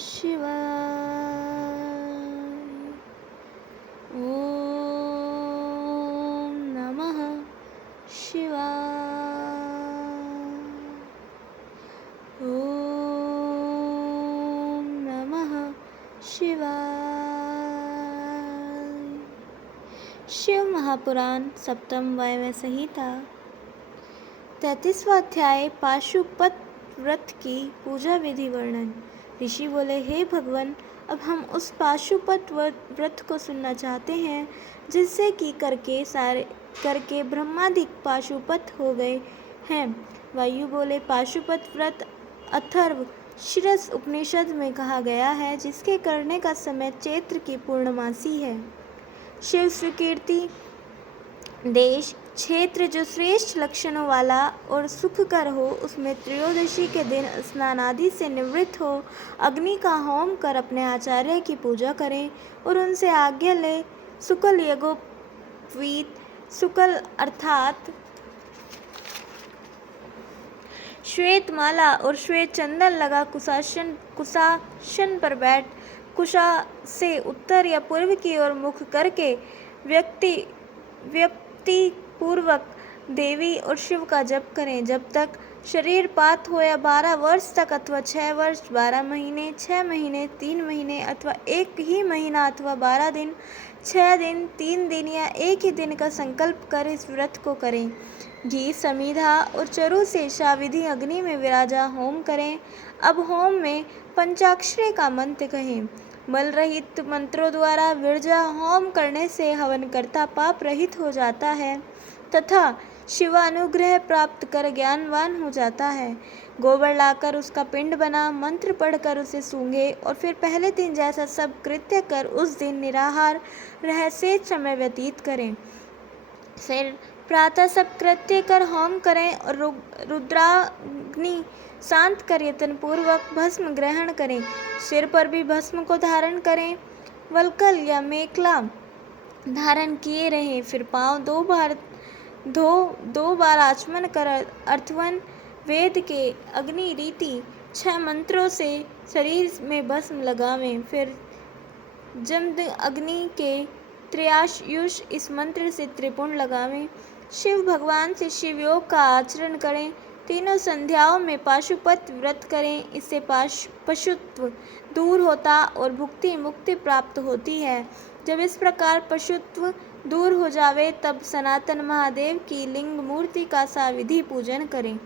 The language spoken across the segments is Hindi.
शिवाय। ओम नमः शिवाय। ओम नमः शिवाय। शिव महापुराण सप्तम वायव्य संहिता 33वां अध्याय पाशुपत व्रत की पूजा विधि वर्णन। ऋषि बोले, हे भगवान, अब हम उस पाशुपत व्रत को सुनना चाहते हैं जिससे कि करके ब्रह्मादि पाशुपत हो गए हैं। वायु बोले, पाशुपत व्रत अथर्व शीर्ष उपनिषद में कहा गया है, जिसके करने का समय चैत्र की पूर्णमासी है। शिव स्वीकृति देश क्षेत्र जो श्रेष्ठ लक्षणों वाला और सुखकर हो, उसमें त्रयोदशी के दिन स्नान आदि से निवृत्त हो, अग्नि का होम कर अपने आचार्य की पूजा करें और उनसे आज्ञा ले। शुक्ल यज्ञोपवीत, शुक्ल अर्थात श्वेत माला और श्वेत चंदन लगा कुशासन पर बैठ कुशा से उत्तर या पूर्व की ओर मुख करके व्यक्ति पूर्वक देवी और शिव का जप करें जब तक शरीर पात हो, या 12 वर्ष तक अथवा 6 वर्ष, 12 महीने, 6 महीने, 3 महीने अथवा एक ही महीना अथवा 12 दिन, 6 दिन, 3 दिन या एक ही दिन का संकल्प कर इस व्रत को करें। घी, समीधा और चरु से शाविधि अग्नि में विराजा होम करें। अब होम में पंचाक्षरी का मंत्र कहें। मल रहित मंत्रों द्वारा विरजा होम करने से हवन करता पाप रहित हो जाता है तथा शिवानुग्रह प्राप्त कर ज्ञानवान हो जाता है। गोबर लाकर उसका पिंड बना, मंत्र पढ़कर उसे सूंघे और फिर पहले दिन जैसा सब कृत्य कर उस दिन निराहार रह शेष समय व्यतीत करें। फिर प्रातः सब कृत्य कर होम करें और रुद्राग्नि शांत कर यत्न पूर्वक भस्म ग्रहण करें। सिर पर भी भस्म को धारण करें। वलकल या मेखला धारण किए रहें। फिर पांव दो बार आचमन कर अर्थवन वेद के अग्नि रीति 6 मंत्रों से शरीर में भस्म लगावें। फिर जमद अग्नि के त्रयायुष इस मंत्र से त्रिपुण लगावें। शिव भगवान से शिव योग का आचरण करें। तीनों संध्याओं में पाशुपत व्रत करें। इससे पशुत्व दूर होता और भुक्ति मुक्ति प्राप्त होती है। जब इस प्रकार पशुत्व दूर हो जावे, तब सनातन महादेव की लिंग मूर्ति का साविधि पूजन करें।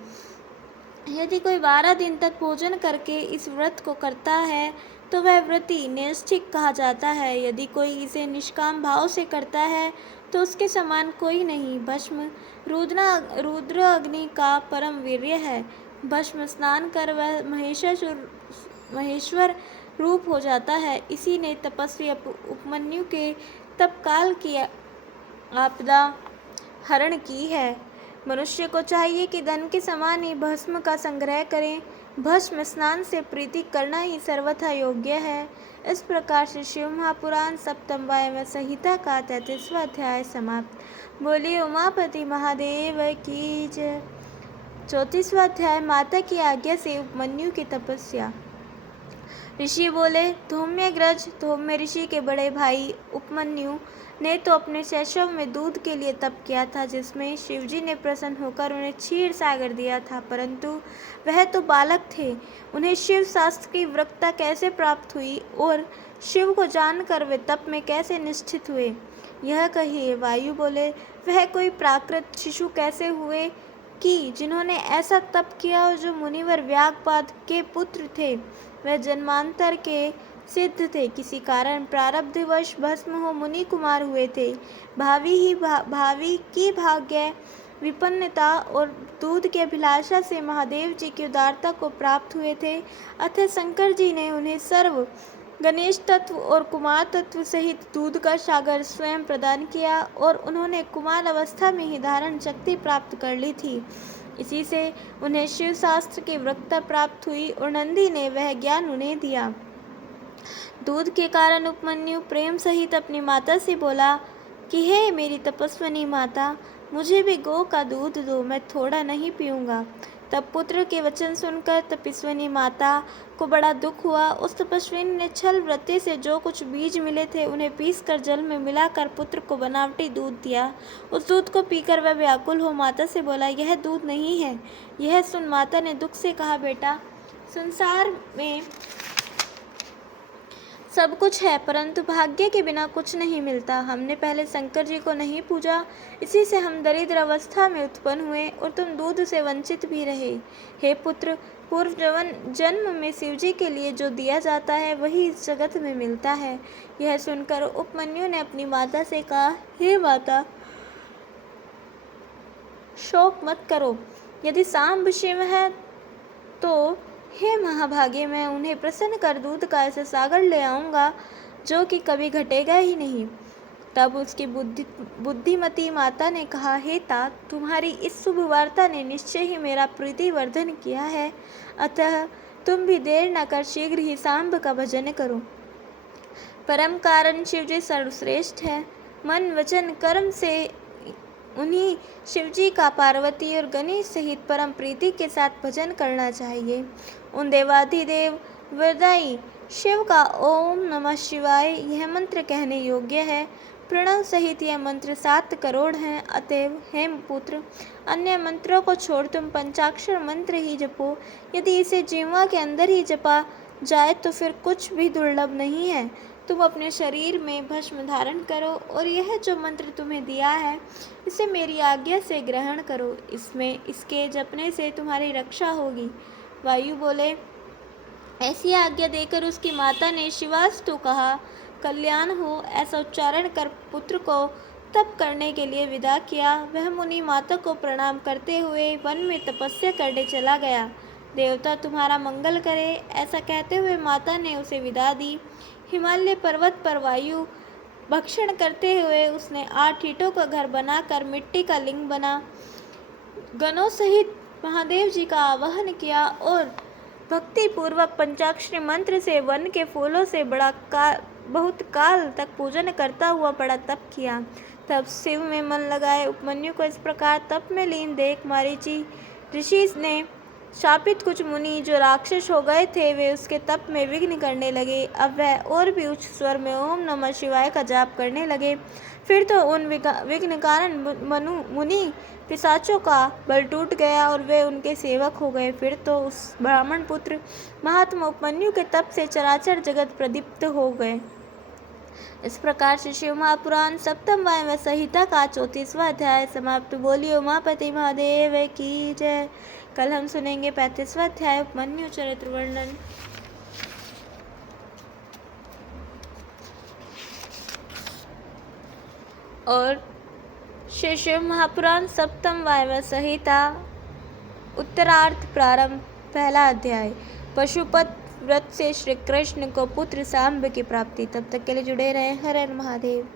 यदि कोई 12 दिन तक पूजन करके इस व्रत को करता है तो वह व्रती नैष्ठिक कहा जाता है। यदि कोई इसे निष्काम भाव से करता है तो उसके समान कोई नहीं। भस्म रुद्र अग्नि का परम वीर्य है। भस्म स्नान कर वह महेश्वर रूप हो जाता है। इसी ने तपस्वी उपमन्यु के तपकाल की आपदा हरण की है। मनुष्य को चाहिए कि धन के समान ही भस्म का संग्रह करें। भस्म स्नान से प्रीति करना ही सर्वथा योग्य है। इस प्रकार से शिव महापुराण सप्तम वायव्य संहिता का 33वां अध्याय समाप्त। बोलिए उमापति महादेव की जय। 34वां अध्याय माता की आज्ञा से उपमन्यु की तपस्या। ऋषि बोले, धौम्य ऋषि के बड़े भाई उपमन्यु ने तो अपने शैशव में दूध के लिए तप किया था, जिसमें शिवजी ने प्रसन्न होकर उन्हें क्षीर सागर दिया था, परंतु वह तो बालक थे। उन्हें शिव शास्त्र की वक्ता कैसे प्राप्त हुई और शिव को जानकर वे तप में कैसे निष्ठित हुए, यह कहिए। वायु बोले, वह कोई प्राकृत शिशु कैसे हुए कि जिन्होंने ऐसा तप किया और जो मुनिवर व्यागपाद के पुत्र थे, वह जन्मांतर के सिद्ध थे। किसी कारण प्रारब्धवश भस्म हो मुनि कुमार हुए थे। भावी की भाग्य विपन्नता और दूध की अभिलाषा से महादेव जी की उदारता को प्राप्त हुए थे। अतः शंकर जी ने उन्हें सर्व गणेश तत्व और कुमार तत्व सहित दूध का सागर स्वयं प्रदान किया और उन्होंने कुमार अवस्था में ही धारण शक्ति प्राप्त कर ली थी। इसी से उन्हें शिव शास्त्र की वक्ता प्राप्त हुई और नंदी ने वह ज्ञान उन्हें दिया। दूध के कारण उपमन्यु प्रेम सहित अपनी माता से बोला कि हे मेरी तपस्विनी माता, मुझे भी गौ का दूध दो, मैं थोड़ा नहीं पीऊँगा। तब पुत्र के वचन सुनकर तपस्विनी माता को बड़ा दुख हुआ। उस तपस्विनी ने छल वृत्ति से जो कुछ बीज मिले थे उन्हें पीसकर जल में मिलाकर पुत्र को बनावटी दूध दिया। उस दूध को पीकर वह व्याकुल हो माता से बोला, यह दूध नहीं है। यह सुन माता ने दुख से कहा, बेटा, संसार में सब कुछ है परंतु भाग्य के बिना कुछ नहीं मिलता। हमने पहले शंकर जी को नहीं पूजा, इसी से हम दरिद्र अवस्था में उत्पन्न हुए और तुम दूध से वंचित भी रहे। हे पुत्र, पूर्व जन्म में शिव जी के लिए जो दिया जाता है वही इस जगत में मिलता है। यह सुनकर उपमन्यु ने अपनी माता से कहा, हे माता, शोक मत करो। यदि सांब शिव है तो हे महाभागे, मैं उन्हें प्रसन्न कर दूध का ऐसा सागर ले आऊँगा जो कि कभी घटेगा ही नहीं। तब उसकी बुद्धिमती माता ने कहा, हे तात, तुम्हारी इस शुभ वार्ता ने निश्चय ही मेरा प्रीतिवर्धन किया है, अतः तुम भी देर न कर शीघ्र ही सांब का भजन करो। परम कारण शिव जी सर्वश्रेष्ठ है। मन वचन कर्म से उन्हीं शिवजी का पार्वती और गणेश सहित परम प्रीति के साथ भजन करना चाहिए। उन देवाधिदेव वरदाई शिव का ओम नमः शिवाय यह मंत्र कहने योग्य है। प्रणव सहित यह मंत्र 7 करोड़ हैं। अतएव हे पुत्र, अन्य मंत्रों को छोड़ तुम पंचाक्षर मंत्र ही जपो। यदि इसे जीवा के अंदर ही जपा जाए तो फिर कुछ भी दुर्लभ नहीं है। तुम अपने शरीर में भस्म धारण करो और यह जो मंत्र तुम्हें दिया है इसे मेरी आज्ञा से ग्रहण करो। इसके जपने से तुम्हारी रक्षा होगी। वायु बोले, ऐसी आज्ञा देकर उसकी माता ने शिवास्तु कहा, कल्याण हो, ऐसा उच्चारण कर पुत्र को तप करने के लिए विदा किया। वह मुनि माता को प्रणाम करते हुए वन में तपस्या करने चला गया। देवता तुम्हारा मंगल करे, ऐसा कहते हुए माता ने उसे विदा दी। हिमालय पर्वत पर वायु भक्षण करते हुए उसने 8 ईंटों का घर बनाकर मिट्टी का लिंग बना गणों सहित महादेव जी का आवाहन किया और भक्ति पूर्वक पंचाक्षरी मंत्र से वन के फूलों से बहुत काल तक पूजन करता हुआ बड़ा तप किया। तब शिव में मन लगाए उपमन्यु को इस प्रकार तप में लीन देख मारीची ऋषि ने शापित कुछ मुनि जो राक्षस हो गए थे वे उसके तप में विघ्न करने लगे। अब वह और भी उच्च स्वर में ओम नमः शिवाय का जाप करने लगे। फिर तो उन विघ्न कारण मुनि पिशाचों का बल टूट गया और वे उनके सेवक हो गए। फिर तो उस ब्राह्मण पुत्र महात्मा उपमन्यु के तप से चराचर जगत प्रदीप्त हो गए। इस प्रकार से शिव महापुराण सप्तम वायव्य संहिता का 34वां अध्याय समाप्त। बोलिए उमापति महादेव की जय। कल हम सुनेंगे 35वां अध्याय उपमन्यु चरित्र वर्णन। और श्री शिव महापुराण सप्तम वायव्य संहिता उत्तरार्ध प्रारंभ पहला अध्याय। पशुपत व्रत से श्री कृष्ण को पुत्र सांब की प्राप्ति। तब तक के लिए जुड़े रहें। हर हर महादेव।